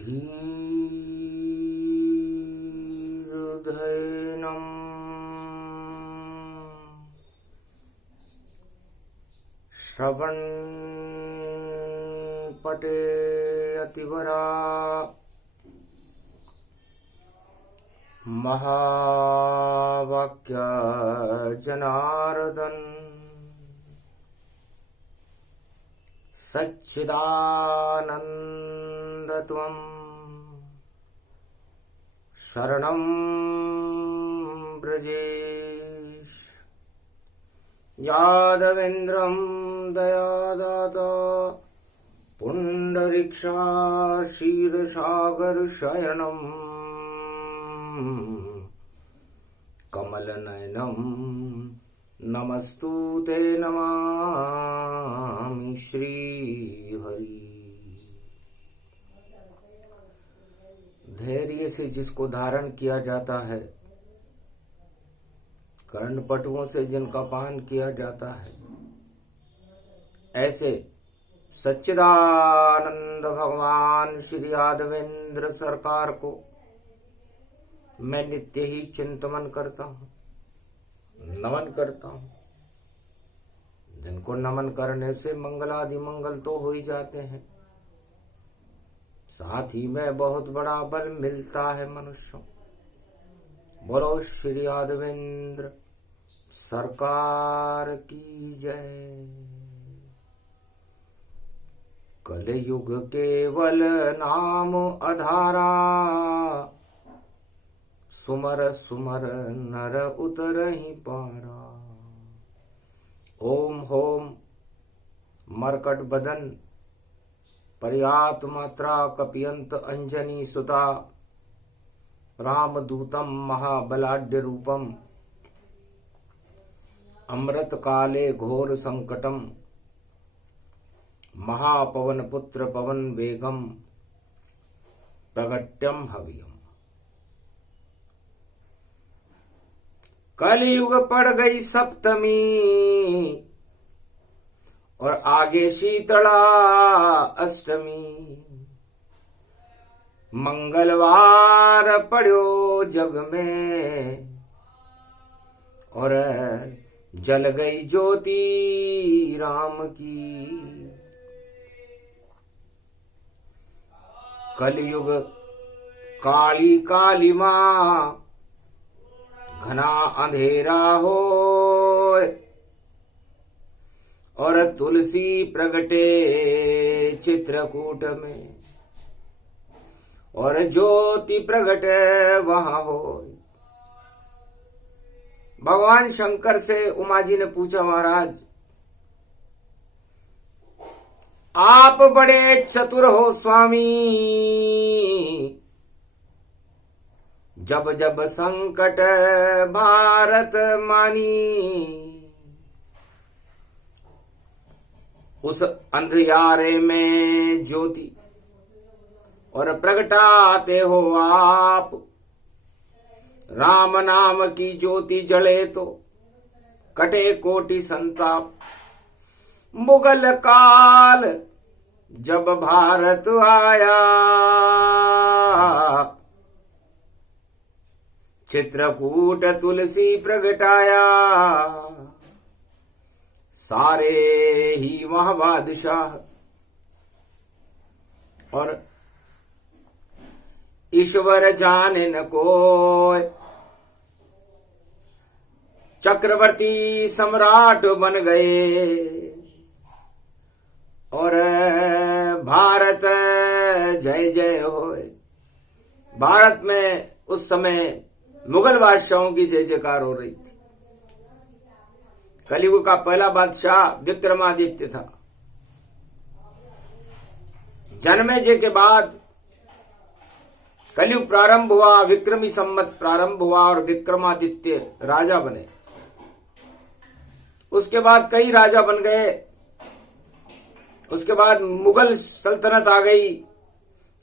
धीर्धैनं श्रवणपटे अतिवरा महावाक्य जनार्दन सच्चिदानंद त्वं शरणं ब्रजेश यादवेन्द्रं दयादाता पुंडरीक्षा क्षीरसागर शयनम् कमलनयनं नमस्तुते नमामि श्रीहरि। धैर्य से जिसको धारण किया जाता है, कर्णपटुओं से जिनका पान किया जाता है, ऐसे सच्चिदानंद भगवान श्री यादवेंद्र सरकार को मैं नित्य ही चिंतन करता हूं, नमन करता हूं। जिनको नमन करने से मंगलादि मंगल तो हो ही जाते हैं, साथ ही में बहुत बड़ा बल मिलता है मनुष्यों। बोलो श्री यादवेंद्र सरकार की जय। कलयुग केवल नाम आधारा, सुमर सुमर नर उतरहि पारा। ओम होम मरकट बदन पर्यात मात्रा कपियंत अंजनी सुता, रामदूतम महाबलाढ्य रूपम, अमृत काले घोर संकटम, महापवन पुत्र पवन वेगम, प्रगट्यम हव्यम। कलयुग पड़ गई सप्तमी और आगे शीतला अष्टमी। मंगलवार पड़ो जग में और जल गई ज्योति राम की। कलयुग काली काली माँ, घना अंधेरा हो और तुलसी प्रगटे चित्रकूट में और ज्योति प्रगटे वहां हो। भगवान शंकर से उमा जी ने पूछा, महाराज आप बड़े चतुर हो स्वामी, जब जब संकट भारत मानी, उस अंधियारे में ज्योति और प्रगटाते हो आप। राम नाम की ज्योति जले तो कटे कोटि संताप। मुगल काल जब भारत आया, चित्रकूट तुलसी प्रगटाया। सारे ही वहां बादशाह और ईश्वर जाने न कोय, चक्रवर्ती सम्राट बन गए और भारत जय जय होए। भारत में उस समय मुगल बादशाहों की जय जयकार हो रही थी। कलयुग का पहला बादशाह विक्रमादित्य था। जन्मेजय के बाद कलयुग प्रारंभ हुआ, विक्रमी संवत प्रारंभ हुआ और विक्रमादित्य राजा बने। उसके बाद कई राजा बन गए। उसके बाद मुगल सल्तनत आ गई,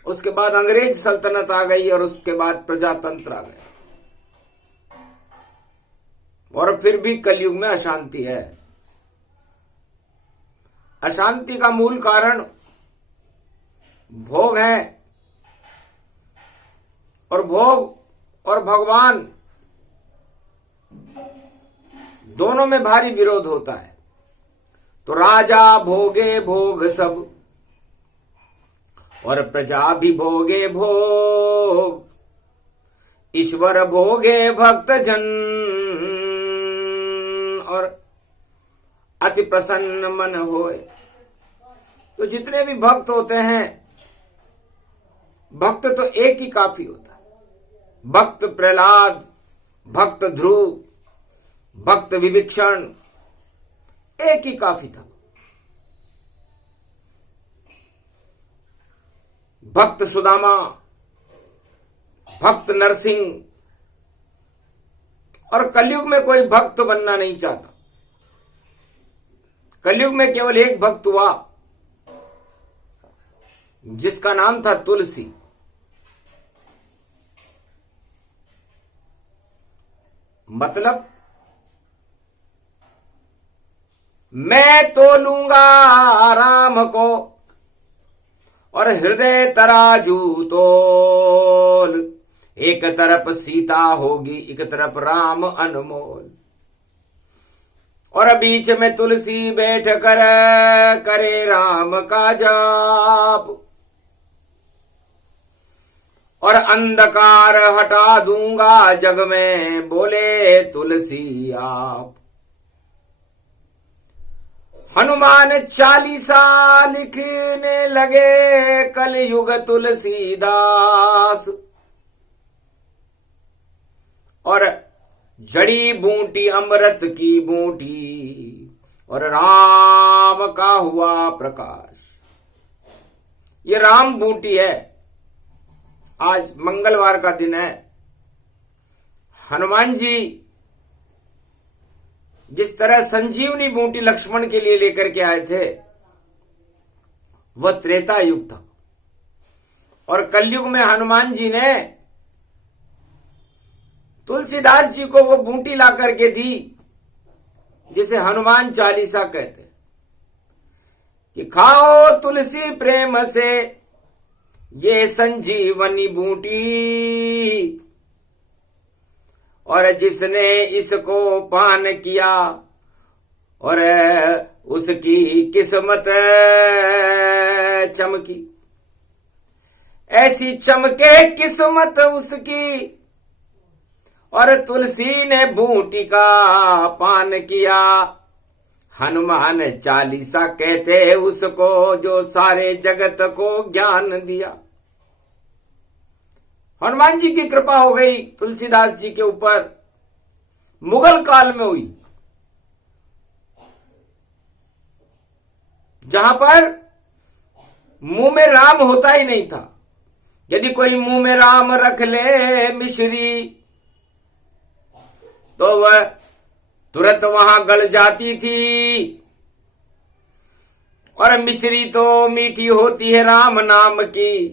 उसके बाद अंग्रेज सल्तनत आ गई और उसके बाद प्रजातंत्र आ गया। और फिर भी कलयुग में अशांति है। अशांति का मूल कारण भोग है, भोग और भगवान दोनों में भारी विरोध होता है। तो राजा भोगे भोग सब और प्रजा भी भोगे भोग, ईश्वर भोगे भक्त जन और अति प्रसन्न मन होए। तो जितने भी भक्त होते हैं, भक्त तो एक ही काफी होता है। भक्त प्रहलाद, भक्त ध्रुव, भक्त विभीषण, एक ही काफी था। भक्त सुदामा, भक्त नरसिंह, और कलयुग में कोई भक्त बनना नहीं चाहता। कलयुग में केवल एक भक्त हुआ जिसका नाम था तुलसी। मतलब मैं तोलूंगा राम को और हृदय तराजू तोल, एक तरफ सीता होगी एक तरफ राम अनमोल, और बीच में तुलसी बैठ कर करे राम का जाप, और अंधकार हटा दूंगा जग में बोले तुलसी आप। हनुमान 40 लिखने लगे कलयुग तुलसीदास, और जड़ी बूटी अमृत की बूटी और राम का हुआ प्रकाश। ये राम बूटी है। आज मंगलवार का दिन है। हनुमान जी जिस तरह संजीवनी बूटी लक्ष्मण के लिए लेकर के आए थे, वह त्रेता युग था, और कलयुग में हनुमान जी ने तुलसीदास जी को वो बूटी ला करके दी जिसे हनुमान 40 कहते कि खाओ तुलसी प्रेम से ये संजीवनी बूटी, और जिसने इसको पान किया और उसकी किस्मत चमकी, ऐसी चमके किस्मत उसकी, और तुलसी ने बूटी का पान किया। हनुमान 40 कहते उसको जो सारे जगत को ज्ञान दिया। हनुमान जी की कृपा हो गई तुलसीदास जी के ऊपर, मुगल काल में हुई, जहां पर मुंह में राम होता ही नहीं था। यदि कोई मुंह में राम रख ले मिश्री तो वह तुरंत वहां गल जाती थी, और मिश्री तो मीठी होती है राम नाम की,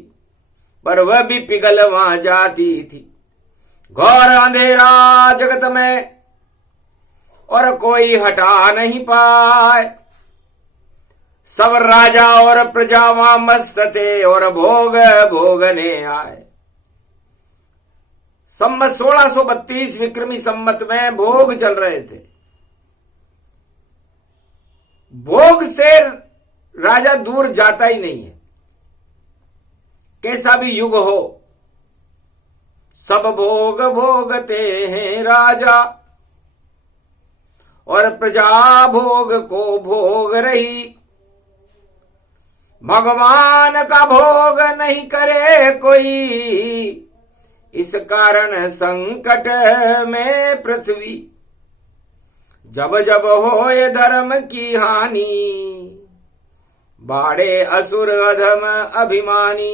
पर वह भी पिघल वहां जाती थी। घोर अंधेरा जगत में और कोई हटा नहीं पाए, सब राजा और प्रजा वहां मस्त थे और भोग भोगने आए। संमत 1632 विक्रमी संमत में भोग चल रहे थे। भोग से राजा दूर जाता ही नहीं है, कैसा भी युग हो। सब भोग भोगते हैं राजा और प्रजा भोग को भोग रही, भगवान का भोग नहीं करे कोई, इस कारण संकट में पृथ्वी। जब जब होए धर्म की हानि, बाड़े असुर अधम अभिमानी।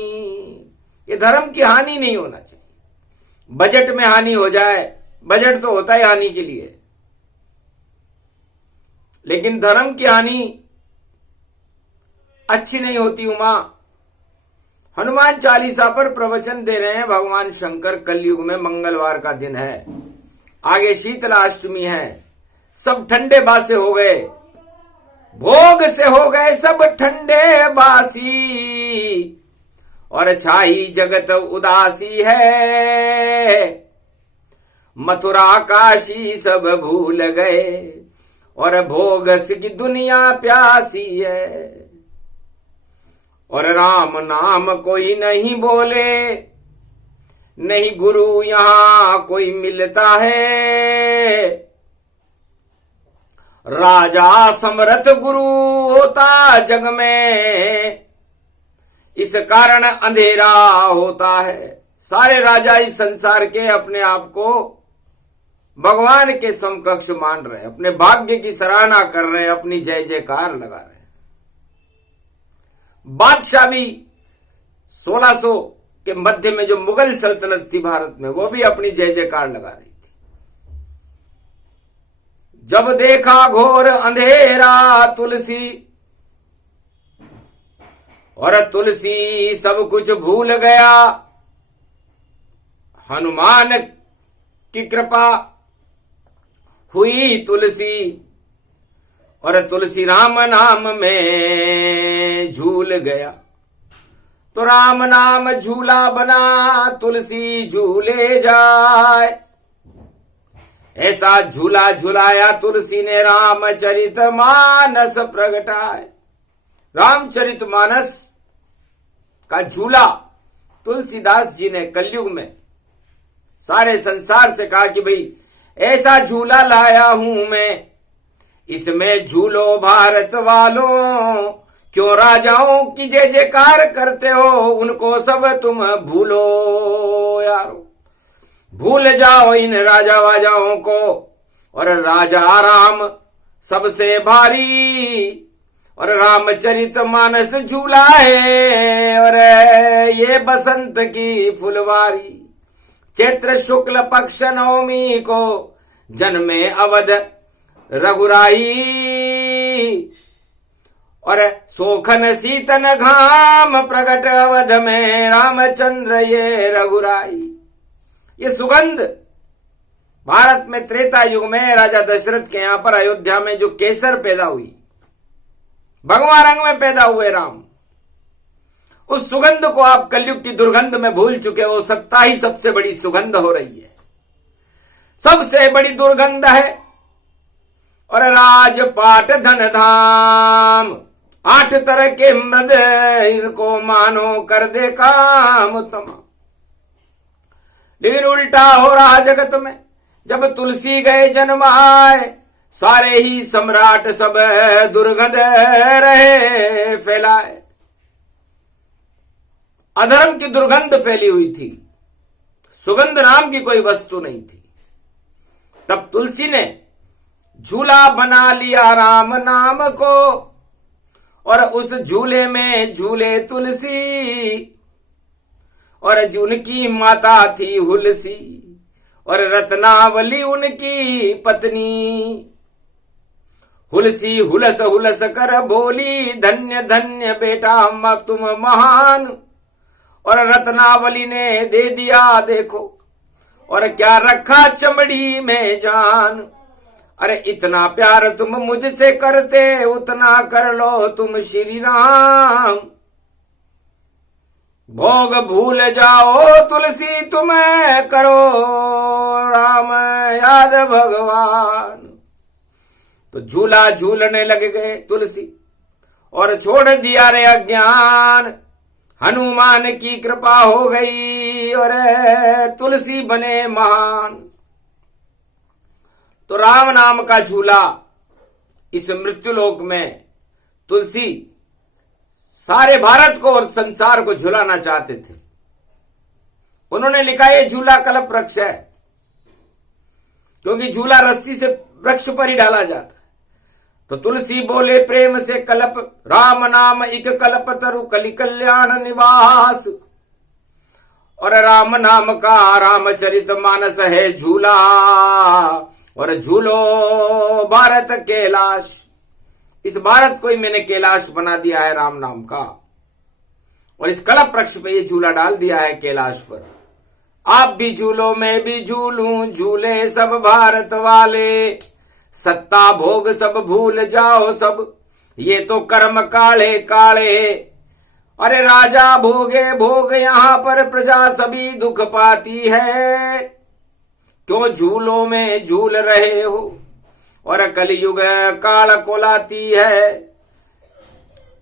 ये धर्म की हानि नहीं होना चाहिए। बजट में हानि हो जाए, बजट तो होता है हानि के लिए, लेकिन धर्म की हानि अच्छी नहीं होती। उमा हनुमान 40 पर प्रवचन दे रहे हैं भगवान शंकर। कलयुग में मंगलवार का दिन है, आगे शीतला अष्टमी है। सब ठंडे बासे हो गए, भोग से हो गए सब ठंडे बासी, और छाई जगत उदासी है। मथुरा काशी सब भूल गए और भोगस की दुनिया प्यासी है। और राम नाम कोई नहीं बोले, नहीं गुरु यहां कोई मिलता है। राजा समर्थ गुरु होता जग में, इस कारण अंधेरा होता है। सारे राजा इस संसार के अपने आप को भगवान के समकक्ष मान रहे हैं, अपने भाग्य की सराहना कर रहे हैं, अपनी जय जयकार लगा रहे हैं। बादशाह भी 1600 के मध्य में जो मुगल सल्तनत थी भारत में, वो भी अपनी जय जयकार लगा रही थी। जब देखा घोर अंधेरा तुलसी, और तुलसी सब कुछ भूल गया। हनुमान की कृपा हुई तुलसी, और तुलसी राम नाम में झूल गया। तो राम नाम झूला बना, तुलसी झूले जाए। ऐसा झूला झुलाया तुलसी ने, रामचरित मानस प्रगटाए। रामचरित मानस का झूला तुलसीदास जी ने कलयुग में सारे संसार से कहा कि भाई ऐसा झूला लाया हूं मैं, इसमें झूलो भारत वालों। क्यों राजाओं की जय जयकार करते हो, उनको सब तुम भूलो यारो। भूल जाओ इन राजा वाजाओं को, और राजा राम सबसे भारी। और रामचरित मानस झूला है, और ये बसंत की फुलवारी। चैत्र शुक्ल पक्ष नवमी को जन्मे अवध रघुराई, और सोखन शीतन घाम प्रगट अवध में रामचंद्र ये रघुराई। ये सुगंध भारत में त्रेता युग में राजा दशरथ के यहां पर अयोध्या में जो केसर पैदा हुई, भगवा रंग में पैदा हुए राम, उस सुगंध को आप कलयुग की दुर्गंध में भूल चुके हो। सत्ता ही सबसे बड़ी सुगंध हो रही है, सबसे बड़ी दुर्गंध है। और राजपाट धन धाम, 8 तरह के मृद, इनको मानो कर दे काम तमाम। लेकिन उल्टा हो रहा जगत में। जब तुलसी गए जन्माए, सारे ही सम्राट सब दुर्गंध रहे फैलाए। अधर्म की दुर्गंध फैली हुई थी, सुगंध नाम की कोई वस्तु नहीं थी। तब तुलसी ने झूला बना लिया राम नाम को, और उस झूले में झूले तुलसी। और उनकी माता थी हुलसी, और रत्नावली उनकी पत्नी। हुलसी हुलस हुलस कर बोली, धन्य धन्य बेटा तुम महान। और रत्नावली ने दे दिया देखो, और क्या रखा चमड़ी में जान। अरे इतना प्यार तुम मुझसे करते, उतना कर लो तुम श्री राम। भोग भूल जाओ तुलसी तुम्हें, करो राम याद भगवान। तो झूला झूलने लग गए तुलसी, और छोड़ दिया रे अज्ञान। हनुमान की कृपा हो गई, और तुलसी बने महान। तो राम नाम का झूला इस मृत्युलोक में तुलसी सारे भारत को और संसार को झुलाना चाहते थे। उन्होंने लिखा ये झूला कल्प वृक्ष है, क्योंकि झूला रस्सी से वृक्ष पर ही डाला जाता है। तो तुलसी बोले प्रेम से कल्प, राम नाम इक कल्प तरु कलि कल्याण निवास। और राम नाम का रामचरित मानस है झूला, और झूलो भारत कैलाश। इस भारत को ही मैंने कैलाश बना दिया है राम नाम का, और इस कल्प वृक्ष पे ये झूला डाल दिया है कैलाश पर। आप भी झूलो मैं भी झूलूं, झूले सब भारत वाले। सत्ता भोग सब भूल जाओ सब, ये तो कर्म काले काले। अरे राजा भोगे भोग यहां पर प्रजा सभी दुख पाती है। क्यों झूलों में झूल रहे हो और कलयुग काल को लाती है।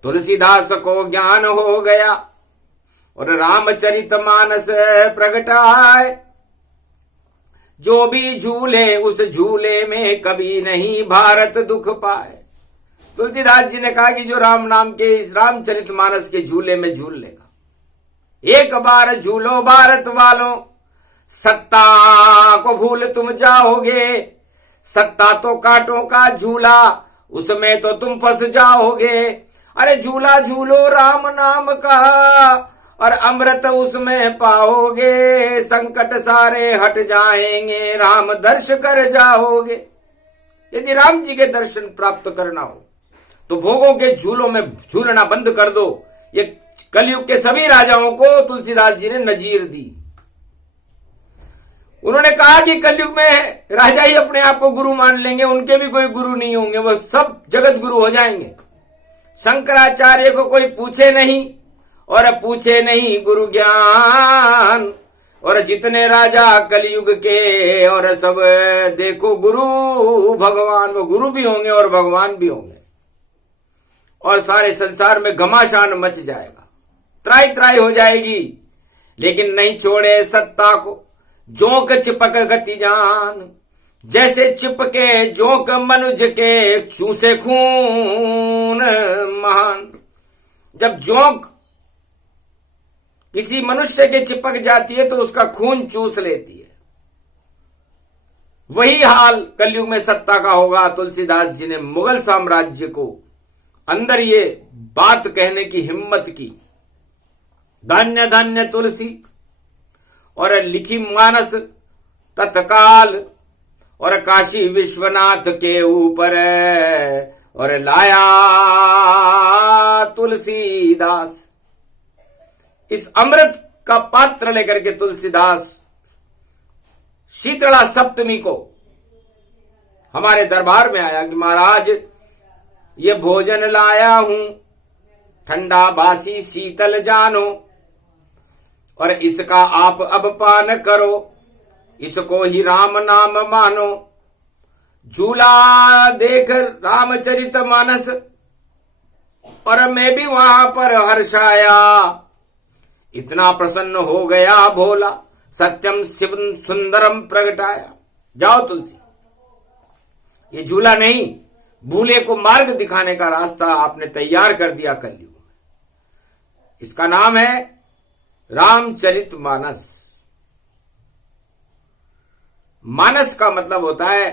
तुलसीदास को ज्ञान हो गया और रामचरितमानस प्रगटाए। जो भी झूले उस झूले में कभी नहीं भारत दुख पाए। तुलसीदास जी ने कहा कि जो राम नाम के इस रामचरितमानस के झूले में झूल लेगा, एक बार झूलो भारत वालों, सत्ता को भूल तुम जाओगे। सत्ता तो कांटों का झूला, उसमें तो तुम फंस जाओगे। अरे झूला झूलो राम नाम का और अमृत उसमें पाओगे। संकट सारे हट जाएंगे, राम दर्श कर जाओगे। यदि राम जी के दर्शन प्राप्त करना हो तो भोगों के झूलों में झूलना बंद कर दो। ये कलयुग के सभी राजाओं को तुलसीदास जी ने नजीर दी। उन्होंने कहा कि कलयुग में राजा ही अपने आप को गुरु मान लेंगे, उनके भी कोई गुरु नहीं होंगे, वो सब जगत गुरु हो जाएंगे। शंकराचार्य को कोई पूछे नहीं और पूछे नहीं गुरु ज्ञान। और जितने राजा कलयुग के और सब देखो गुरु भगवान, वो गुरु भी होंगे और भगवान भी होंगे। और सारे संसार में घमासान मच जाएगा, त्राई त्राई हो जाएगी। लेकिन नहीं छोड़े सत्ता को जोंक चिपक गति जान। जैसे चिपके जोंक मनुज के चूसे खून महान। जब जोंक किसी मनुष्य के चिपक जाती है तो उसका खून चूस लेती है। वही हाल कलयुग में सत्ता का होगा। तुलसीदास जी ने मुगल साम्राज्य को अंदर ये बात कहने की हिम्मत की। धन्य धन्य तुलसी और लिखी मानस तत्काल और काशी विश्वनाथ के ऊपर और लाया तुलसीदास। इस अमृत का पात्र लेकर के तुलसीदास शीतला सप्तमी को हमारे दरबार में आया कि महाराज ये भोजन लाया हूं, ठंडा बासी शीतल जानो और इसका आप अब पान करो, इसको ही राम नाम मानो। झूला देख रामचरितमानस और मैं भी वहां पर हर्षाया। इतना प्रसन्न हो गया भोला, सत्यम शिव सुंदरम प्रगटाया। जाओ तुलसी, ये झूला नहीं, भूले को मार्ग दिखाने का रास्ता आपने तैयार कर दिया कलयुग में। इसका नाम है रामचरितमानस। मानस का मतलब होता है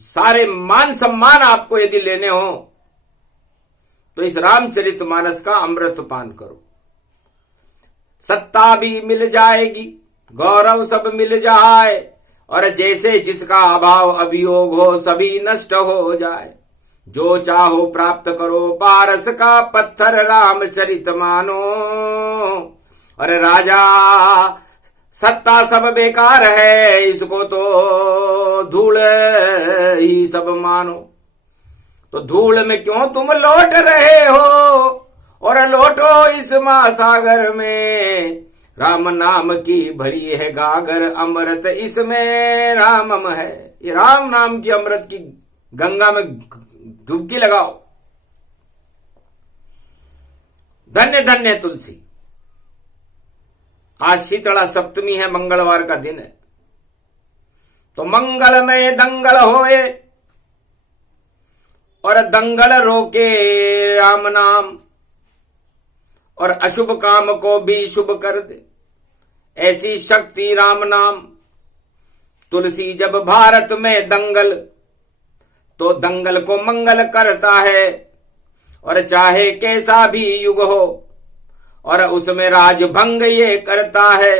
सारे मान सम्मान आपको यदि लेने हो तो इस रामचरितमानस का अमृत पान करो। सत्ता भी मिल जाएगी, गौरव सब मिल जाए और जैसे जिसका अभाव अभियोग हो सभी नष्ट हो जाए। जो चाहो प्राप्त करो पारस का पत्थर रामचरित मानो। और राजा सत्ता सब बेकार है, इसको तो धूल ही सब मानो। तो धूल में क्यों तुम लौट रहे हो और लौटो इस महासागर में। राम नाम की भरी है गागर, अमृत इसमें रामम है। ये राम नाम की अमृत की गंगा में डुबकी लगाओ। धन्य धन्य तुलसी। आज शीतला सप्तमी है, मंगलवार का दिन है। तो मंगल में दंगल होए और दंगल रोके राम नाम और अशुभ काम को भी शुभ कर दे। ऐसी शक्ति राम नाम। तुलसी जब भारत में दंगल तो दंगल को मंगल करता है। और चाहे कैसा भी युग हो और उसमें राज भंग ये करता है।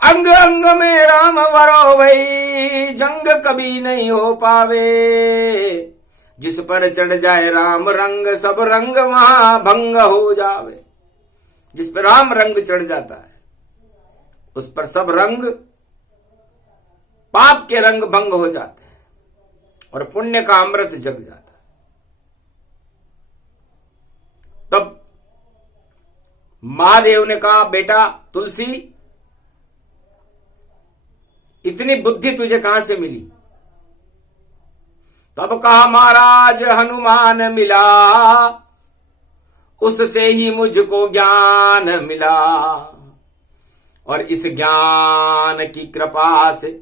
अंग अंग में राम वरो भई, जंग कभी नहीं हो पावे। जिस पर चढ़ जाए राम रंग, सब रंग वहां भंग हो जावे। जिस पर राम रंग चढ़ जाता है उस पर सब रंग, पाप के रंग भंग हो जाते हैं और पुण्य का अमृत जग जाता है। तब महादेव ने कहा, बेटा तुलसी, इतनी बुद्धि तुझे कहां से मिली? तब कहा, महाराज हनुमान मिला, उससे ही मुझको ज्ञान मिला, और इस ज्ञान की कृपा से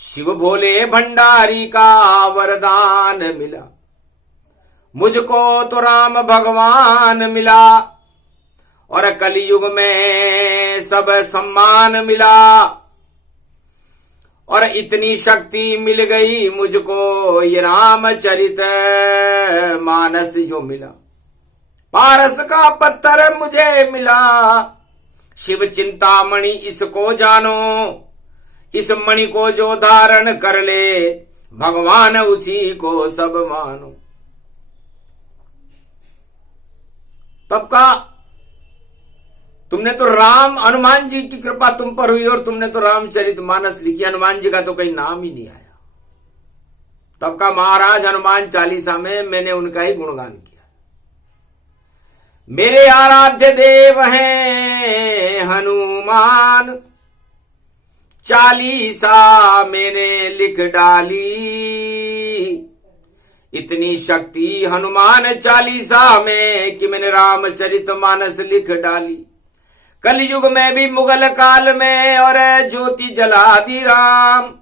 शिव भोले भंडारी का वरदान मिला। मुझको तो राम भगवान मिला, और कलयुग में सब सम्मान मिला, और इतनी शक्ति मिल गई मुझको, ये रामचरित मानस जो मिला। पारस का पत्थर मुझे मिला, शिव चिंतामणि इसको जानो, इस मणि को जो धारण कर ले, भगवान उसी को सब मानो। तब का तुमने तो राम, हनुमान जी की कृपा तुम पर हुई और तुमने तो रामचरित मानस लिखी, हनुमान जी का तो कहीं नाम ही नहीं आया। तब का महाराज हनुमान चालीसा में मैंने उनका ही गुणगान किया। मेरे आराध्य देव हैं हनुमान, चालीसा मैंने लिख डाली, इतनी शक्ति हनुमान चालीसा में कि मैंने रामचरित मानस लिख डाली। कलयुग में भी मुगल काल में और ज्योति जला दी राम,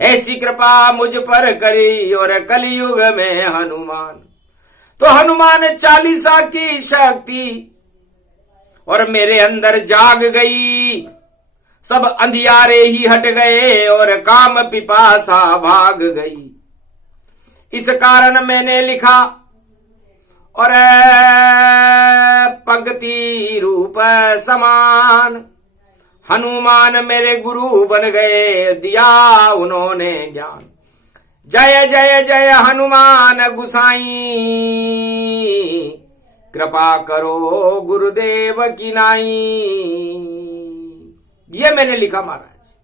ऐसी कृपा मुझ पर करी और कलयुग में हनुमान। तो हनुमान चालीसा की शक्ति और मेरे अंदर जाग गई, सब अंधियारे ही हट गए और काम पिपासा भाग गई। इस कारण मैंने लिखा और पंक्ति रूप समान, हनुमान मेरे गुरु बन गए, दिया उन्होंने ज्ञान। जय जय जय हनुमान गुसाई, कृपा करो गुरुदेव की नाई। ये मैंने लिखा महाराज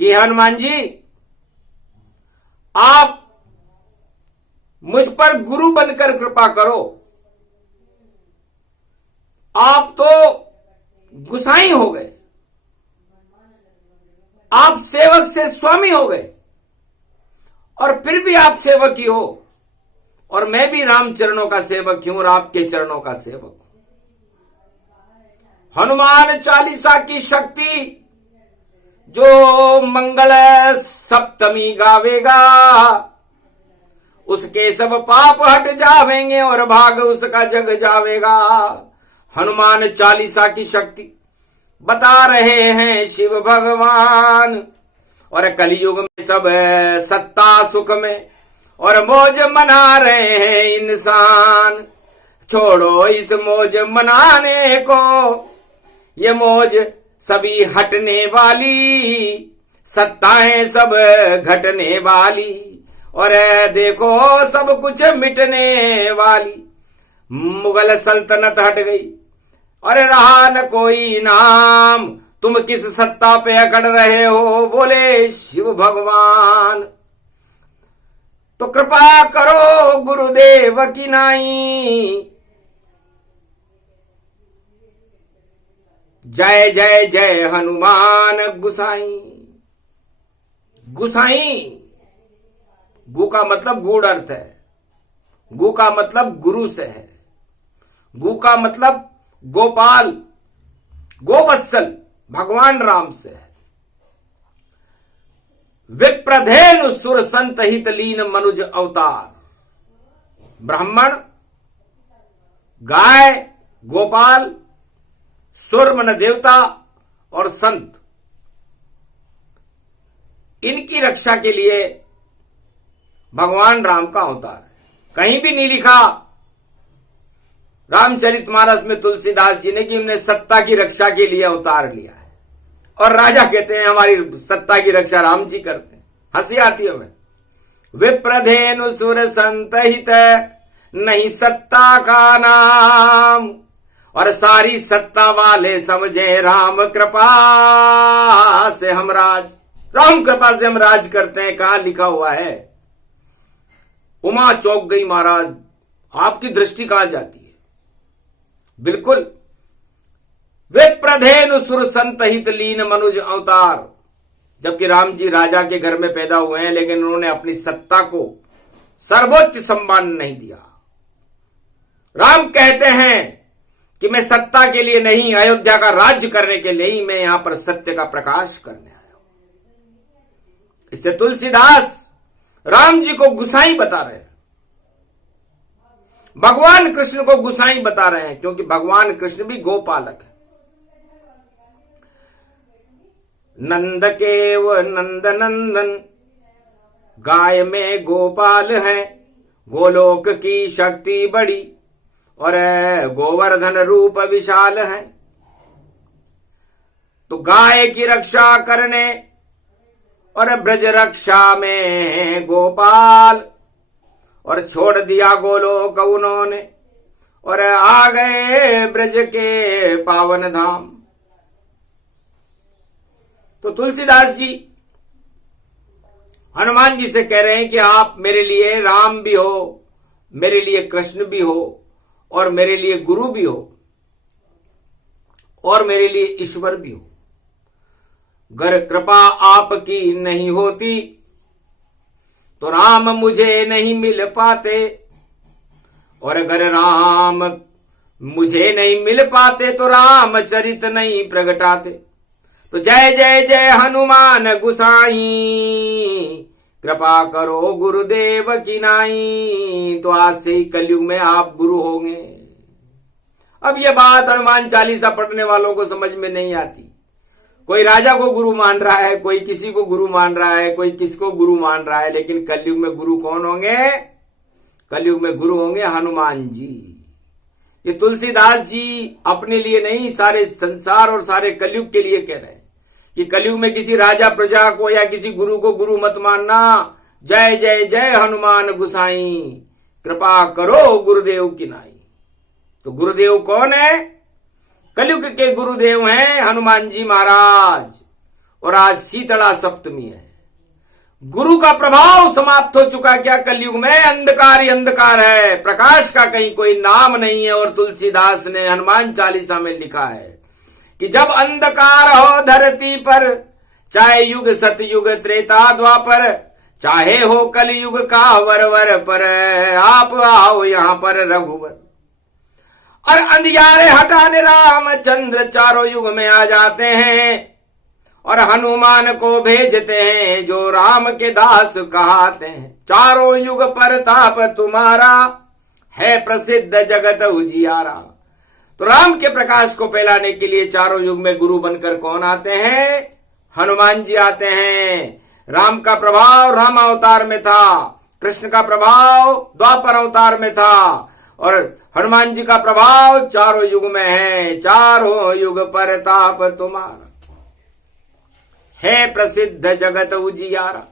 कि हनुमान जी आप मुझ पर गुरु बनकर कृपा करो। आप तो गुसाई हो गए, आप सेवक से स्वामी हो गए, और फिर भी आप सेवक ही हो, और मैं भी राम चरणों का सेवक हूं और आपके चरणों का सेवक हूं। हनुमान चालीसा की शक्ति जो मंगल सप्तमी गावेगा, उसके सब पाप हट जावेंगे और भाग उसका जग जावेगा। हनुमान चालीसा की शक्ति बता रहे हैं शिव भगवान, और कलयुग में सब सत्ता सुख में और मौज मना रहे हैं इंसान। छोड़ो इस मौज मनाने को, ये मौज सभी हटने वाली, सत्ताएं सब घटने वाली, और देखो सब कुछ मिटने वाली। मुगल सल्तनत हट गई और रहा न कोई नाम, तुम किस सत्ता पे अकड़ रहे हो, बोले शिव भगवान। तो कृपा करो गुरुदेव की नाई। जय जय जय हनुमान गुसाई। गुसाई, गु का मतलब गूढ़ अर्थ है, गु का मतलब गुरु से है, गु का मतलब गोपाल, गोवत्सल भगवान राम से है। विप्रधेनु सुर संत हित लीन मनुज अवतार। ब्राह्मण, गाय, गोपाल, सुर मन देवता और संत, इनकी रक्षा के लिए भगवान राम का अवतार है। कहीं भी नहीं लिखा रामचरितमानस में तुलसीदास जी ने कि हमने सत्ता की रक्षा के लिए अवतार लिया है, और राजा कहते हैं हमारी सत्ता की रक्षा राम जी करते हैं। हंसी आती है हमें। विप्रधेनु सुर संत हित नहीं सत्ता का नाम, और सारी सत्ता वाले समझे राम कृपा से हम राज। राम कृपा से हम राज करते हैं, कहां लिखा हुआ है? उमा चौंक गई, महाराज आपकी दृष्टि कहां जाती है? बिल्कुल विप्रधेनु सुर संतहित लीन मनुज अवतार। जबकि राम जी राजा के घर में पैदा हुए हैं, लेकिन उन्होंने अपनी सत्ता को सर्वोच्च सम्मान नहीं दिया। राम कहते हैं कि मैं सत्ता के लिए नहीं, अयोध्या का राज्य करने के लिए ही मैं यहां पर सत्य का प्रकाश करने आया हूं। इससे तुलसीदास राम जी को गुसाई बता रहे हैं, भगवान कृष्ण को गुसाई बता रहे हैं, क्योंकि भगवान कृष्ण भी गोपालक है। नंद केव नंद नंदन, गाय में गोपाल है, गोलोक की शक्ति बड़ी और गोवर्धन रूप विशाल है। तो गाय की रक्षा करने और ब्रज रक्षा में गोपाल, और छोड़ दिया गोलोक उन्होंने और आ गए ब्रज के पावन धाम। तो तुलसीदास जी हनुमान जी से कह रहे हैं कि आप मेरे लिए राम भी हो, मेरे लिए कृष्ण भी हो, और मेरे लिए गुरु भी हो, और मेरे लिए ईश्वर भी हो। अगर कृपा आपकी नहीं होती तो राम मुझे नहीं मिल पाते, और अगर राम मुझे नहीं मिल पाते तो रामचरित नहीं प्रगटाते। तो जय जय जय हनुमान गुसाई, कृपा करो गुरुदेव की नाई। तो आज से ही कलयुग में आप गुरु होंगे। अब यह बात हनुमान चालीसा पढ़ने वालों को समझ में नहीं आती। कोई राजा को गुरु मान रहा है, कोई किसी को गुरु मान रहा है, कोई किसको गुरु मान रहा है, लेकिन कलयुग में गुरु कौन होंगे? कलयुग में गुरु होंगे हनुमान जी। ये तुलसीदास जी अपने लिए नहीं, सारे संसार और सारे कलयुग के लिए कह रहे हैं कि कलयुग में किसी राजा प्रजा को या किसी गुरु को गुरु मत मानना। जय जय जय हनुमान गुसाई, कृपा करो गुरुदेव की नाई। तो गुरुदेव कौन है? कलयुग के गुरुदेव हैं हनुमान जी महाराज। और आज शीतला सप्तमी है, गुरु का प्रभाव समाप्त हो चुका। क्या कलयुग में अंधकार ही अंधकार है, प्रकाश का कहीं कोई नाम नहीं है। और तुलसीदास ने हनुमान चालीसा में लिखा है कि जब अंधकार हो धरती पर, चाहे युग सतयुग त्रेता द्वापर, चाहे हो कलयुग का वर पर, आप आओ यहां पर रघुवर। और अंधियारे हटाने रामचंद्र चारों युग में आ जाते हैं, और हनुमान को भेजते हैं जो राम के दास कहाते हैं। चारों युग परताप तुम्हारा, है प्रसिद्ध जगत उजियारा। तो राम के प्रकाश को फैलाने के लिए चारों युग में गुरु बनकर कौन आते हैं? हनुमान जी आते हैं। राम का प्रभाव राम अवतार में था, कृष्ण का प्रभाव द्वापर अवतार में था, और हनुमान जी का प्रभाव चारों युग में है। चारों युग परताप तुम्हारा, है प्रसिद्ध जगत उजियारा।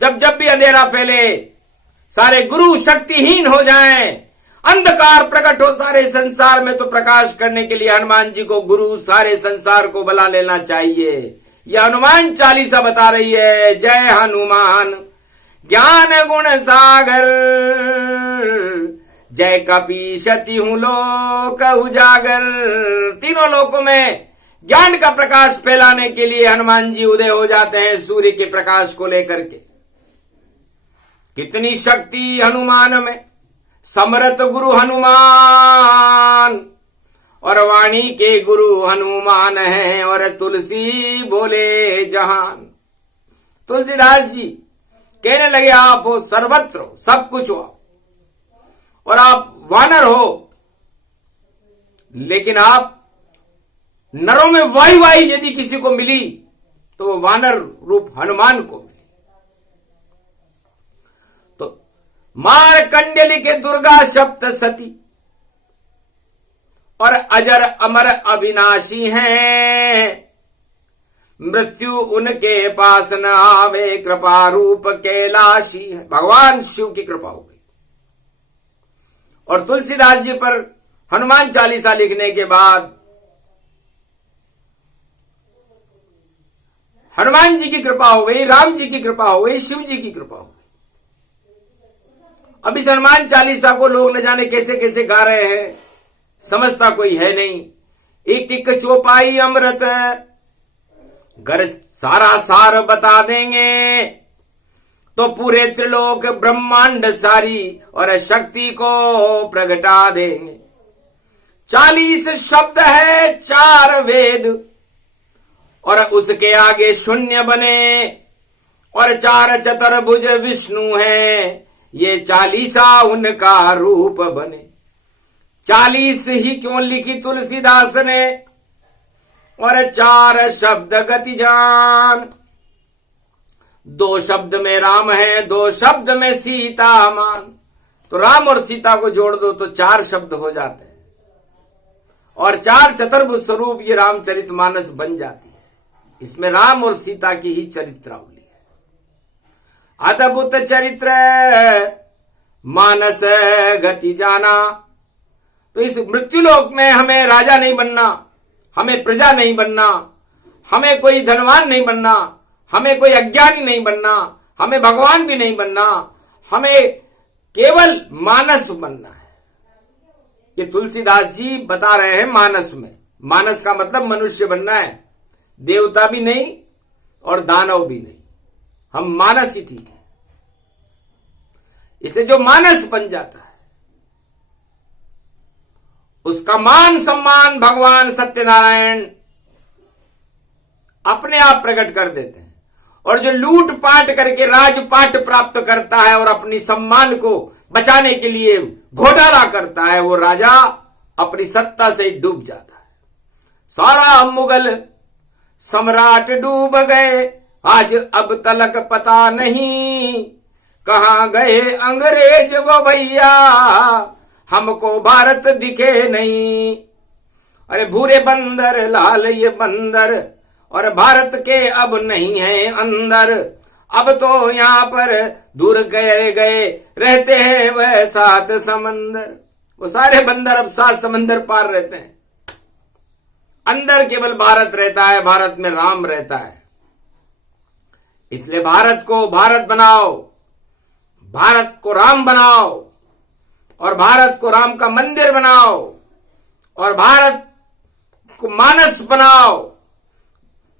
जब जब भी अंधेरा फैले, सारे गुरु शक्तिहीन हो जाएं, अंधकार प्रकट हो सारे संसार में, तो प्रकाश करने के लिए हनुमान जी को गुरु सारे संसार को बुला लेना चाहिए। यह हनुमान चालीसा बता रही है। जय हनुमान ज्ञान गुण सागर, जय कपीशति हूं लोक उजागर। तीनों लोकों में ज्ञान का प्रकाश फैलाने के लिए हनुमान जी उदय हो जाते हैं सूर्य के प्रकाश को लेकर के। कितनी शक्ति हनुमान में, समरथ गुरु हनुमान, और वाणी के गुरु हनुमान हैं, और तुलसी बोले जहान। तुलसीदास जी कहने लगे आप हो सर्वत्र हो, सब कुछ हो, और आप वानर हो, लेकिन आप नरों में वाई यदि किसी को मिली तो वो वानर रूप हनुमान को मिली। तो मारकंडली के दुर्गा सप्त सती, और अजर अमर अविनाशी हैं, मृत्यु उनके पास न आवे, कृपा रूप कैलाशी है। भगवान शिव की कृपा हो गई। और तुलसीदास जी पर हनुमान चालीसा लिखने के बाद हनुमान जी की कृपा हो गई, राम जी की कृपा हो गई, शिव जी की कृपा हो गई। अब इस हनुमान चालीसा को लोग न जाने कैसे कैसे गा रहे हैं। समझता कोई है नहीं। एक एक चौपाई अमृत, घर सारा सार बता देंगे तो पूरे त्रिलोक ब्रह्मांड सारी और शक्ति को प्रगटा देंगे। 40 शब्द है 4 वेद और उसके आगे शून्य बने और 4 चतुर्भुज विष्णु है, ये 40 उनका रूप बने। 40 ही क्यों लिखी तुलसीदास ने और 4 शब्द गति जान। 2 शब्द में राम है, 2 शब्द में सीता मान। तो राम और सीता को जोड़ दो तो 4 शब्द हो जाते हैं और 4 चतुर्भुज स्वरूप ये रामचरितमानस बन जाती है। इसमें राम और सीता की ही चरित्रावली है। अद्भुत चरित्र मानस गति जाना। तो इस मृत्युलोक में हमें राजा नहीं बनना, हमें प्रजा नहीं बनना, हमें कोई धनवान नहीं बनना, हमें कोई अज्ञानी नहीं बनना, हमें भगवान भी नहीं बनना, हमें केवल मानस बनना है। ये तुलसीदास जी बता रहे हैं मानस में। मानस का मतलब मनुष्य बनना है, देवता भी नहीं और दानव भी नहीं, हम मानस ही ठीक है। इसलिए जो मानस बन जाता है उसका मान सम्मान भगवान सत्यनारायण अपने आप प्रकट कर देते हैं। और जो लूट पाट करके राजपाट प्राप्त करता है और अपनी सम्मान को बचाने के लिए घोटाला करता है, वो राजा अपनी सत्ता से डूब जाता है। सारा मुगल सम्राट डूब गए, आज अब तलक पता नहीं कहां गए अंग्रेज वो भैया, हमको भारत दिखे नहीं। अरे भूरे बंदर लाल ये बंदर और भारत के अब नहीं है अंदर, अब तो यहां पर दूर गए गए रहते हैं वह 7 समंदर। वो सारे बंदर अब 7 समंदर पार रहते हैं, अंदर केवल भारत रहता है, भारत में राम रहता है। इसलिए भारत को भारत बनाओ, भारत को राम बनाओ और भारत को राम का मंदिर बनाओ और भारत को मानस बनाओ।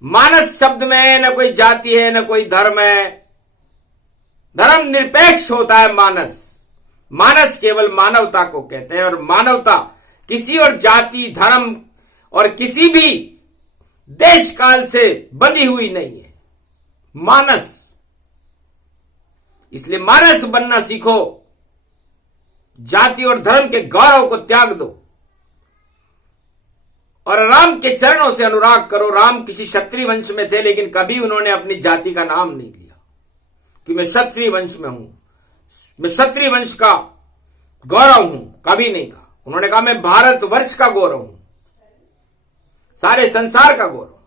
मानस शब्द में न कोई जाति है न कोई धर्म है, धर्म निरपेक्ष होता है मानस। मानस केवल मानवता को कहते हैं और मानवता किसी और जाति धर्म और किसी भी देश काल से बंधी हुई नहीं है, मानस। इसलिए मानस बनना सीखो, जाति और धर्म के गौरव को त्याग दो और राम के चरणों से अनुराग करो। राम किसी क्षत्रिय वंश में थे लेकिन कभी उन्होंने अपनी जाति का नाम नहीं लिया कि मैं क्षत्रिय वंश में हूं, मैं क्षत्रिय वंश का गौरव हूं, कभी नहीं कहा। उन्होंने कहा मैं भारतवर्ष का गौरव हूं, सारे संसार का गौरव,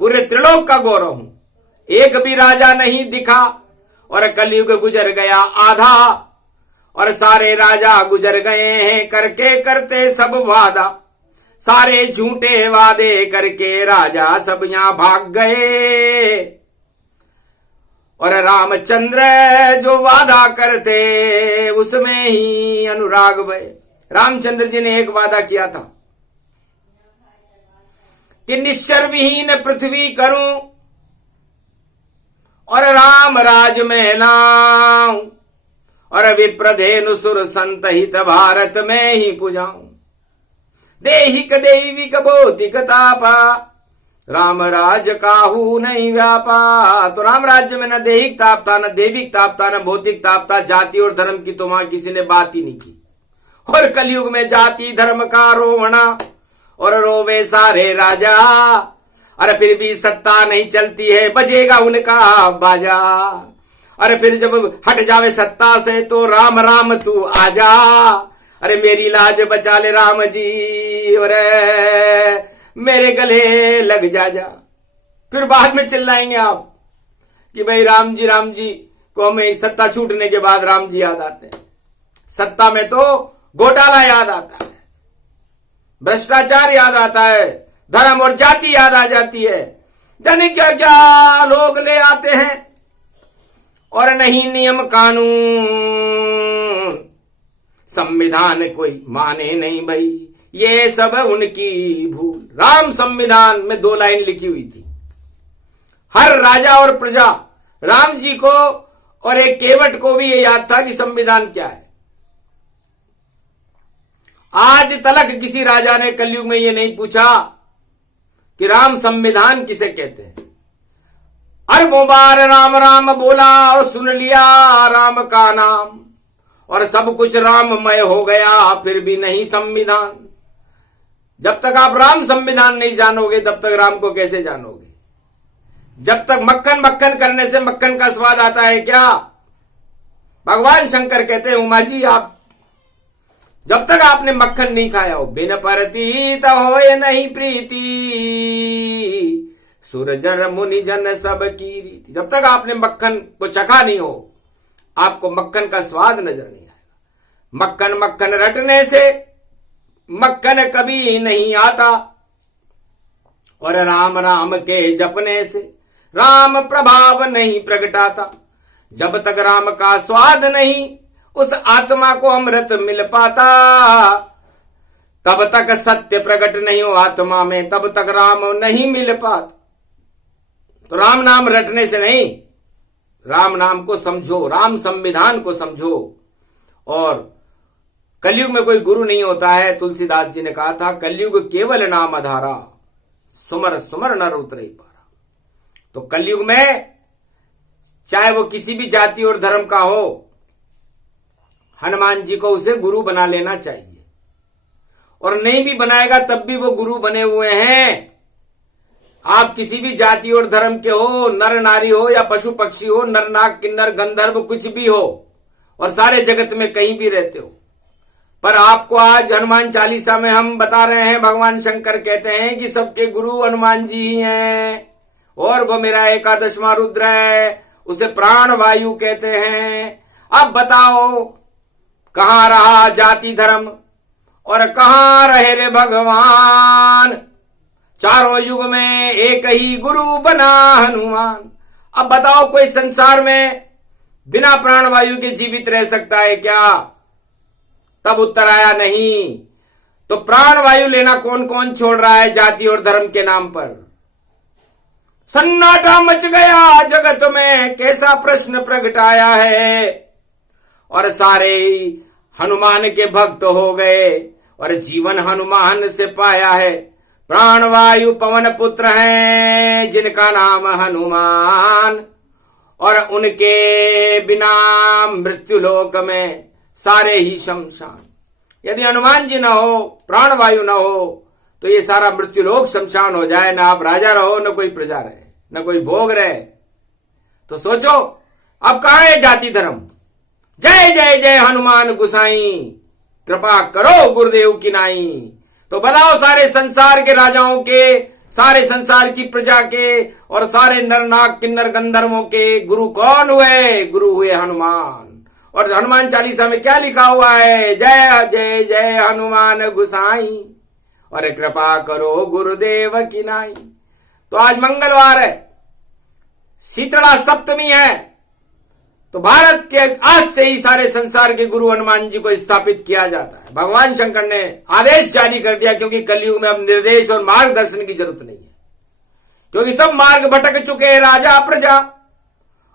पूरे त्रिलोक का गौरव हूं। एक भी राजा नहीं दिखा और कलयुग गुजर गया आधा और सारे राजा गुजर गए हैं करके करते सब वादा। सारे झूठे वादे करके राजा सब यहां भाग गए और रामचंद्र जो वादा करते उसमें ही अनुराग भये। रामचंद्र जी ने एक वादा किया था कि निश्चर विहीन पृथ्वी करूं और राम राज में लाऊं और विप्रधेनु सुर संत हित भारत में ही पुजाऊं। देहिक दैविक भौतिक तापा राम राज काहू नहीं व्यापा। तो राम राज्य में न देहिक ताप था, न देविक ताप था, न भौतिक ताप था। जाति और धर्म की तो वहां किसी ने बात ही नहीं की। और कलयुग में जाति धर्म का रोवणा और रोवे सारे राजा, अरे फिर भी सत्ता नहीं चलती है, बजेगा उनका बाजा। अरे फिर जब हट जावे सत्ता से तो राम राम तू आजा, अरे मेरी लाज बचा ले राम जी, अरे मेरे गले लग जा। फिर बाद में चिल्लाएंगे आप कि भाई राम जी को हमें सत्ता छूटने के बाद राम जी याद आते हैं। सत्ता में तो घोटाला याद आता है, भ्रष्टाचार याद आता है, धर्म और जाति याद आ जाती है, जाने क्या क्या लोग ले आते हैं और नहीं नियम कानून संविधान कोई माने नहीं भाई। ये सब उनकी भूल। राम संविधान में 2 लाइन लिखी हुई थी। हर राजा और प्रजा राम जी को और एक केवट को भी ये याद था कि संविधान क्या है। आज तलक किसी राजा ने कलयुग में ये नहीं पूछा कि राम संविधान किसे कहते हैं। अरबों बार राम राम बोला और सुन लिया राम का नाम, और सब कुछ राममय हो गया फिर भी नहीं संविधान। जब तक आप राम संविधान नहीं जानोगे तब तक राम को कैसे जानोगे। जब तक मक्खन मक्खन करने से मक्खन का स्वाद आता है क्या? भगवान शंकर कहते हैं उमा जी, आप जब तक आपने मक्खन नहीं खाया हो, बिन परतीत होए नहीं प्रीति, सुरजन मुनि जन सब की रीति। जब तक आपने मक्खन को चखा नहीं हो, आपको मक्खन का स्वाद नजर नहीं आएगा। मक्खन मक्खन रटने से मक्खन कभी नहीं आता, और राम राम के जपने से राम प्रभाव नहीं प्रगटाता। जब तक राम का स्वाद नहीं उस आत्मा को अमृत मिल पाता, तब तक सत्य प्रकट नहीं हो आत्मा में, तब तक राम नहीं मिल पाता। तो राम नाम रटने से नहीं, राम नाम को समझो, राम संविधान को समझो। और कलयुग में कोई गुरु नहीं होता है। तुलसीदास जी ने कहा था, कलयुग केवल नाम आधारा, सुमर सुमर नर उतरे पारा। तो कलयुग में चाहे वो किसी भी जाति और धर्म का हो, हनुमान जी को उसे गुरु बना लेना चाहिए। और नहीं भी बनाएगा तब भी वो गुरु बने हुए हैं। आप किसी भी जाति और धर्म के हो, नर नारी हो या पशु पक्षी हो, नर नाग किन्नर गंधर्व कुछ भी हो, और सारे जगत में कहीं भी रहते हो, पर आपको आज हनुमान चालीसा में हम बता रहे हैं, भगवान शंकर कहते हैं कि सबके गुरु हनुमान जी ही हैं, और वो मेरा एकादशवां रुद्र है, उसे प्राण वायु कहते हैं। अब बताओ कहां रहा जाति धर्म और कहां रहे रे भगवान। चारों युग में एक ही गुरु बना हनुमान। अब बताओ कोई संसार में बिना प्राण वायु के जीवित रह सकता है क्या? तब उत्तर आया नहीं। तो प्राण वायु लेना कौन कौन छोड़ रहा है जाति और धर्म के नाम पर? सन्नाटा मच गया जगत में, कैसा प्रश्न प्रगटाया है। और सारे हनुमान के भक्त हो गए और जीवन हनुमान से पाया है। प्राण वायु पवन पुत्र हैं जिनका नाम हनुमान, और उनके बिना मृत्युलोक में सारे ही शमशान। यदि हनुमान जी न हो, प्राण वायु न हो, तो ये सारा मृत्युलोक शमशान हो जाए। ना आप राजा रहो, न कोई प्रजा रहे, न कोई भोग रहे। तो सोचो अब कहां है जाति धर्म? जय जय जय हनुमान गुसाई, कृपा करो गुरुदेव की नाई। तो बताओ सारे संसार के राजाओं के, सारे संसार की प्रजा के, और सारे नर नाग किन्नर गंधर्वों के गुरु कौन हुए? गुरु हुए हनुमान। और हनुमान चालीसा में क्या लिखा हुआ है? जय जय जय हनुमान गुसाई, और कृपा करो गुरुदेव की नाई। तो आज मंगलवार है, शीतला सप्तमी है, तो भारत के आज से ही सारे संसार के गुरु हनुमान जी को स्थापित किया जाता है। भगवान शंकर ने आदेश जारी कर दिया, क्योंकि कलयुग में अब निर्देश और मार्गदर्शन की जरूरत नहीं है, क्योंकि सब मार्ग भटक चुके हैं राजा प्रजा,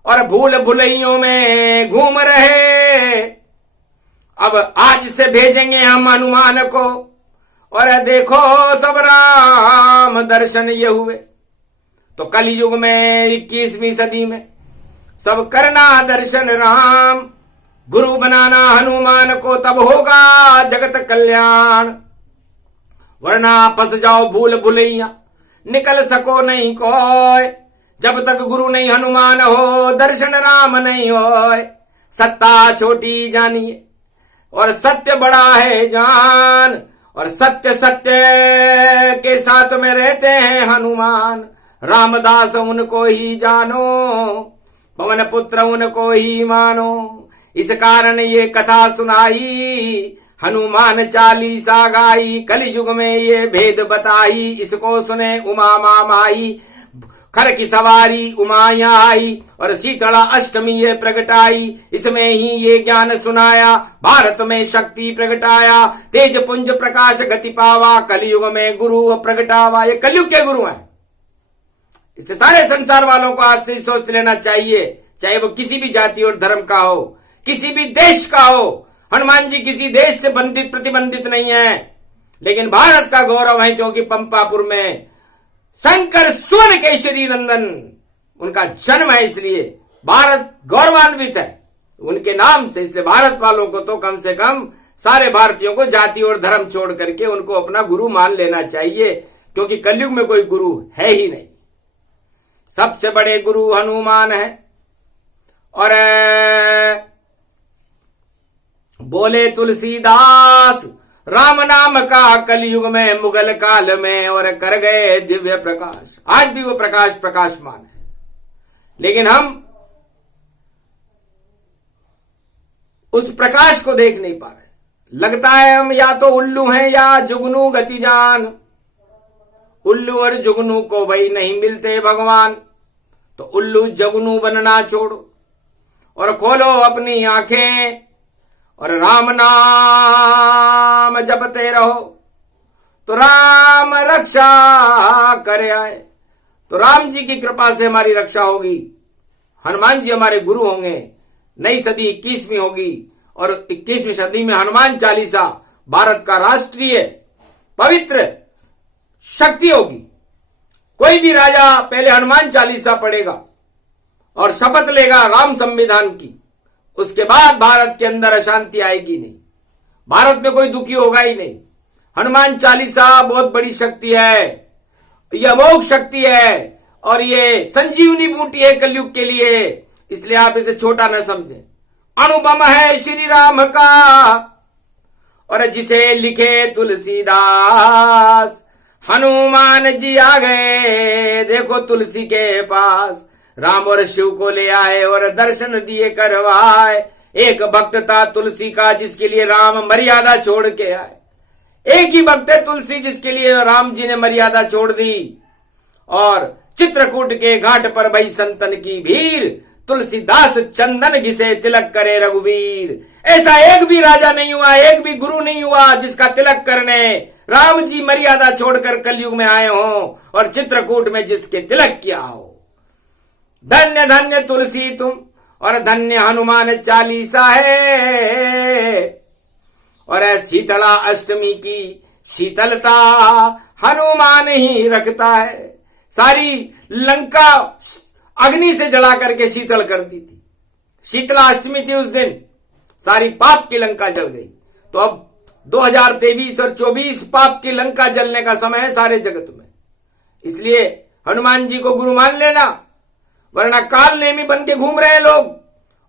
और भूल भुलैयों में घूम रहे। अब आज से भेजेंगे हम हनुमान को, और देखो सब राम दर्शन ये हुए। तो कलयुग में 21वीं सदी में सब करना दर्शन राम, गुरु बनाना हनुमान को, तब होगा जगत कल्याण। वरना फंस जाओ भूल भुलैया, निकल सको नहीं कोई। जब तक गुरु नहीं हनुमान हो, दर्शन राम नहीं होए। सत्ता छोटी जानिए और सत्य बड़ा है जान, और सत्य सत्य के साथ में रहते हैं हनुमान। रामदास उनको ही जानो, पवन पुत्र उनको ही मानो। इस कारण ये कथा सुनाई, हनुमान चालीसा गाई। कलयुग में ये भेद बताई, इसको सुने उमा माई। खर की सवारी उमाया आई और शीतला अष्टमी ये प्रगटाई। इसमें ही ये ज्ञान सुनाया भारत में शक्ति प्रगटाया। तेज पुंज प्रकाश गति पावा कलयुग में गुरु प्रगटावा। ये कलयुग के गुरु हैं। इससे सारे संसार वालों को आज से सोच लेना चाहिए, चाहे वो किसी भी जाति और धर्म का हो, किसी भी देश का हो। हनुमान जी किसी देश से बंधित प्रतिबंधित नहीं है, लेकिन भारत का गौरव है, क्योंकि पंपापुर में शंकर सुवन केशरी नंदन उनका जन्म है, इसलिए भारत गौरवान्वित है उनके नाम से। इसलिए भारत वालों को तो कम से कम सारे भारतीयों को जाति और धर्म छोड़ करके उनको अपना गुरु मान लेना चाहिए, क्योंकि कलयुग में कोई गुरु है ही नहीं। सबसे बड़े गुरु हनुमान है। और बोले तुलसीदास राम नाम का कलयुग में मुगल काल में और कर गए दिव्य प्रकाश। आज भी वो प्रकाश प्रकाशमान है, लेकिन हम उस प्रकाश को देख नहीं पा रहे। लगता है हम या तो उल्लू हैं या जुगनू गतिजान। उल्लू और जुगनू को भाई नहीं मिलते भगवान, तो उल्लू जुगनू बनना छोड़ो और खोलो अपनी आंखें और राम नाम जपते रहो, तो राम रक्षा करे आए। तो राम जी की कृपा से हमारी रक्षा होगी। हनुमान जी हमारे गुरु होंगे। नई सदी 21वीं होगी और 21वीं सदी में हनुमान चालीसा भारत का राष्ट्रीय पवित्र शक्ति होगी। कोई भी राजा पहले हनुमान चालीसा पढ़ेगा और शपथ लेगा राम संविधान की, उसके बाद भारत के अंदर अशांति आएगी नहीं, भारत में कोई दुखी होगा ही नहीं। हनुमान चालीसा बहुत बड़ी शक्ति है, यह अमोघ शक्ति है और ये संजीवनी बूटी है कलयुग के लिए, इसलिए आप इसे छोटा न समझें। अनुपम है श्री राम का और जिसे लिखे तुलसीदास। हनुमान जी आ गए देखो तुलसी के पास, राम और शिव को ले आए और दर्शन दिए करवाए। एक भक्त था तुलसी का जिसके लिए राम मर्यादा छोड़ के आए। एक ही भक्त है तुलसी जिसके लिए राम जी ने मर्यादा छोड़ दी। और चित्रकूट के घाट पर भई संतन की भीड़, तुलसीदास चंदन घिसे तिलक करे रघुवीर। ऐसा एक भी राजा नहीं हुआ, एक भी गुरु नहीं हुआ जिसका तिलक करने राम जी मर्यादा छोड़कर कलयुग में आए हों और चित्रकूट में जिसके तिलक किया हो। धन्य धन्य तुलसी तुम और धन्य हनुमान चालीसा है। और शीतला अष्टमी की शीतलता हनुमान ही रखता है। सारी लंका अग्नि से जला करके शीतल कर दी थी। शीतला अष्टमी थी उस दिन, सारी पाप की लंका जल गई। तो अब 2023 और 24 पाप की लंका जलने का समय है सारे जगत में। इसलिए हनुमान जी को गुरु मान लेना, वरना काल नेमी बन के घूम रहे हैं लोग।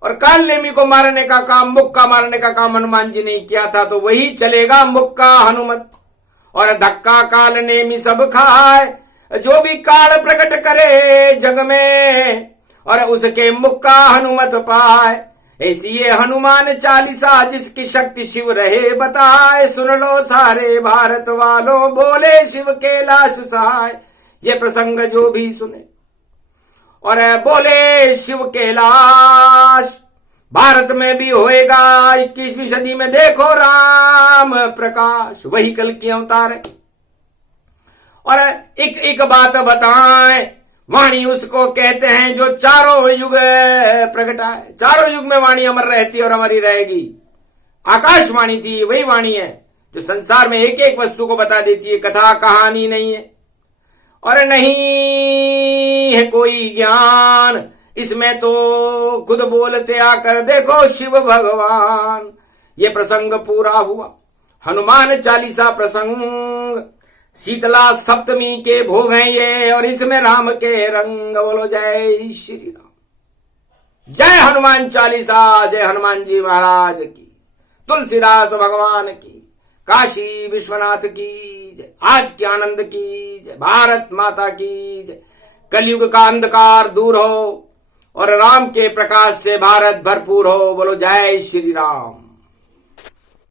और काल नेमी को मारने का काम, मुक्का मारने का काम हनुमान जी ने किया था, तो वही चलेगा मुक्का हनुमत। और धक्का काल नेमी सब खाए, जो भी काल प्रकट करे जग में और उसके मुक्का हनुमत पाए। ऐसी ये हनुमान चालीसा जिसकी शक्ति शिव रहे बताए। सुन लो सारे भारत वालों, बोले शिव कैलाश सहाय। ये प्रसंग जो भी सुने और बोले शिव कैलाश, भारत में भी होएगा 21वीं सदी में। देखो राम प्रकाश वही कल के अवतार है। और एक एक बात बताएं, वाणी उसको कहते हैं जो चारों युग प्रगटाए। चारों युग में वाणी अमर रहती है और अमर ही रहेगी। आकाशवाणी थी, वही वाणी है जो संसार में एक एक वस्तु को बता देती है। कथा कहानी नहीं है और नहीं है कोई ज्ञान, इसमें तो खुद बोलते आकर देखो शिव भगवान। ये प्रसंग पूरा हुआ हनुमान चालीसा प्रसंग। शीतला सप्तमी के भोग हैं ये और इसमें राम के रंग। बोलो जय श्री राम। जय हनुमान चालीसा, जय हनुमान जी महाराज की, तुलसीदास भगवान की, काशी विश्वनाथ की जय, आज के आनंद की जय, भारत माता की जय। कलयुग का अंधकार दूर हो और राम के प्रकाश से भारत भरपूर हो। बोलो जय श्री राम।